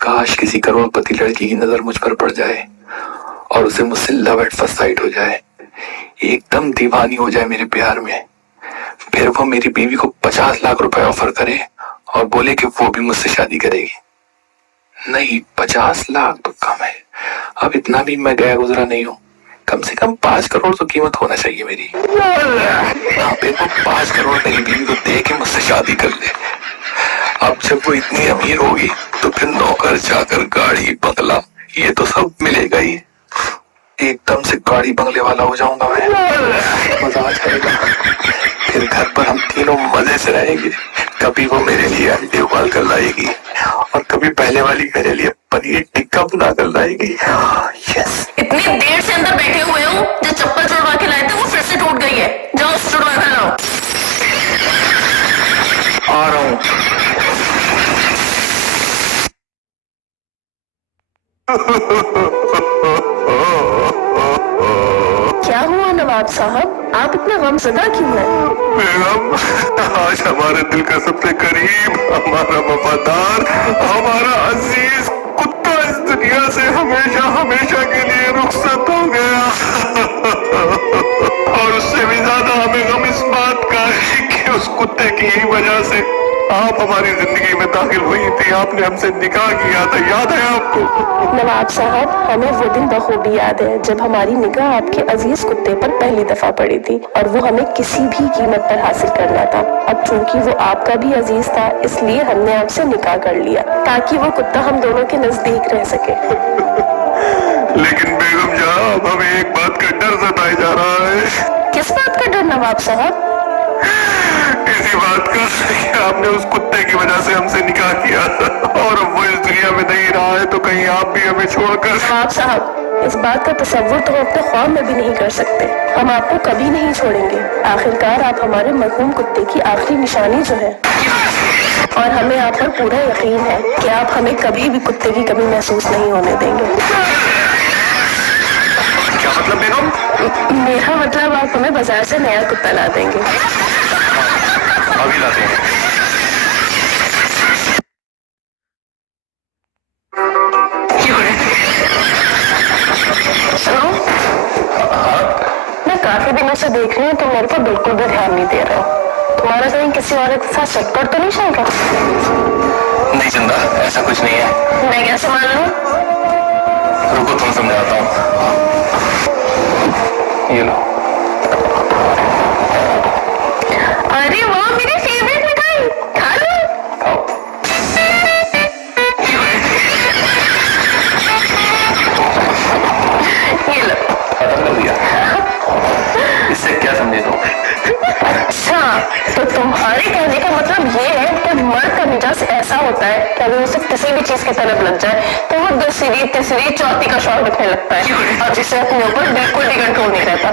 काश किसी करोड़पति लड़की की नजर मुझ पर पड़ जाए और उसे मुझसे लव एट फर्स्ट साइट हो जाए, एकदम दीवानी हो जाए मेरे प्यार में। फिर वो मेरी बीवी को 50 लाख रुपए ऑफर करे और बोले कि वो भी मुझसे शादी करेगी। नहीं, 50 लाख तो कम है, अब इतना भी मैं गया गुजरा नहीं हूँ। कम से कम 5 करोड़ तो कीमत होना चाहिए मेरी। फिर वो 5 करोड़ मेरी बीवी को दे के मुझसे शादी कर ले। अब जब वो इतनी अमीर होगी तो फिर नौकर चाकर गाड़ी बंगला ये तो सब मिलेगा ही। एकदम से गाड़ी बंगले वाला हो जाऊंगा मैं, मजा आ जाएगा। फिर घर पर हम तीनों मजे से रहेंगे। कभी वो मेरे लिए अंडे उबाल कर लाएगी और कभी पहले वाली मेरे लिए पनीर टिक्का बना कर लाएगी। यस। इतनी देर से अंदर बैठे हुए हो, जो चप्पल छुड़वा के लाए थे वो फिर से टूट गई है। जाओ छुड़वा कर लाओ। आ रहा हूँ। क्या हुआ नवाब साहब, आप इतना गमज़दा क्यों हैं? बेगम, आज हमारे दिल का सबसे करीब, हमारा वफादार, हमारा अजीज कुत्ता इस दुनिया से हमेशा हमेशा के लिए रुखसत हो गया। और उससे भी ज्यादा हमें गम इस बात का है कि उस कुत्ते की ही वजह से आप हमारी जिंदगी में दाखिल हुई थी। आपने हमसे निकाह किया था, याद है आपको? नवाब साहब, हमें वो दिन बखूबी याद है जब हमारी निगाह आपके अजीज कुत्ते पर पहली दफा पड़ी थी और वो हमें किसी भी कीमत पर हासिल करना था। अब चूंकि वो आपका भी अजीज था, इसलिए हमने आपसे निकाह कर लिया ताकि वो कुत्ता हम दोनों के नजदीक रह सके। लेकिन बेगम जहाँ अब हमें एक बात का डर सताया जा रहा है। किस बात का डर नवाब साहब? इसी बात का कि आपने उस कुत्ते की वजह से हमसे निकाह किया और अब वो इस दुनिया में नहीं रहा है, तो कहीं आप भी हमें छोड़कर। नवाब साहब, इस बात का तसव्वुर तो अपने ख्वाब में भी नहीं कर सकते। हम आपको कभी नहीं छोड़ेंगे। आखिरकार आप हमारे मरहूम कुत्ते की आखिरी निशानी जो है, और हमें आप पर पूरा यकीन है कि आप हमें कभी भी कुत्ते की कमी महसूस नहीं होने देंगे। क्या मतलब बेगम? मेरा मतलब आप हमें बाजार से नया कुत्ता ला देंगे। अभी लाते हैं। सुनो, मैं काफी दिनों से देख रही हूँ, तुम मेरे पर बिल्कुल भी ध्यान नहीं दे रहे हो। तुम्हारा कहीं किसी औरत के साथ चक्कर तो नहीं चल रहा? नहीं चंदा, ऐसा कुछ नहीं है। मैं कैसे मान लूं? रुको, तुम समझाता हूँ। ये लो। अरे वाह, मेरी फेवरेट मिठाई, खा लो। खाओ। ये लो। खत्म कर दिया। इससे क्या समझे तुम? अच्छा, तो तुम्हारे कहने का मतलब ये है कि मर्द का मिजाज ऐसा होता है कि अगर उसे किसी भी चीज की तरफ लग जाए तो वो दूसरी तीसरी चौथी का शौक रखने लगता है और जिसे अपने ऊपर बिल्कुल भी कंट्रोल नहीं रहता।